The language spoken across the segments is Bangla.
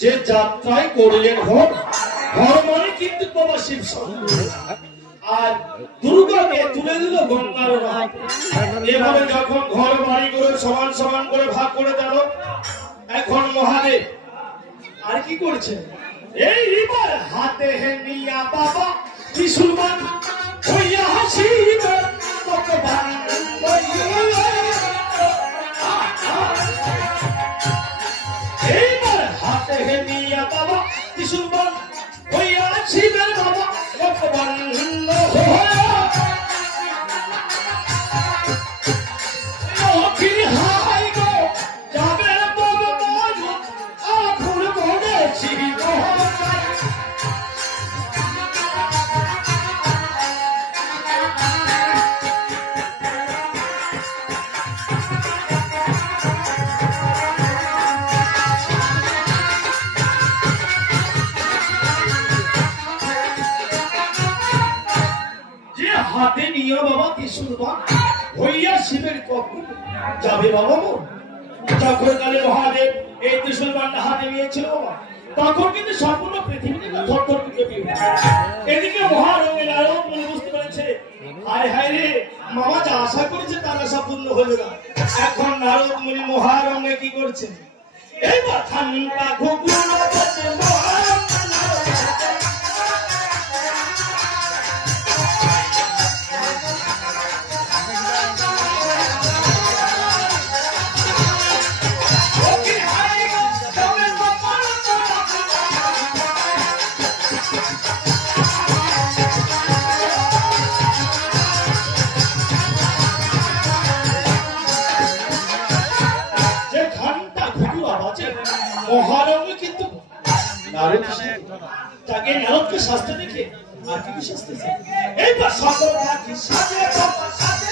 যে যাত্রায় করলেন ঘর ঘর মানে কিন্তু বাবা শিব আর দুর্গাকে তুলে দিল গঙ্গার রাত। এভাবে যখন ঘর বাড়ি করে সমান সমান করে ভাগ করে দিল, এখন মহাদেব আর কি করছে? এই এবার হাতে নিয়া বাবা ত্রিশূলবান হইয়া হাসিবেন ভগবান। এইবার হাতে নিয়া বাবা ত্রিশূলবান হইয়া হাসিবেন বাবা ভগবান। হাতে নিয়ে বাবা ত্রিশূলবান হইয়া শিবের কখন যাবে বাবা মন। যখন কালে মহাদেব এই ত্রিশূলবানটা হাতে নিয়েছিল বাবা, তখন কিন্তু সম্পূর্ণ পৃথিবীতে থরথর কেঁপে উঠেছে। এদিকে মহারঙে নারদ মুনি বুঝতে পেরেছে, হায় হায় রে, মামা যা আশা করেছে তার আশা পূর্ণ হলো না। এখন নারদ মুনি মহারঙে কি করছেন? এইবার ঠান্ডা ঘুঘুর বাজে মহারঙ্গে কিন্তু নারদ তাকে নারদকে শাস্তি দেখে আর কি শাস্তি এইবার সকল রাখি সাথে সাথে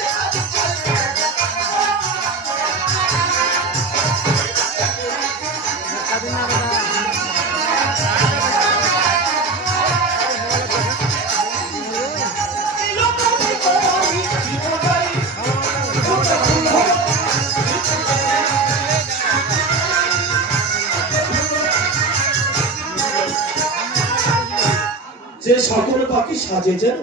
যে সকল পাখি সাজে যেন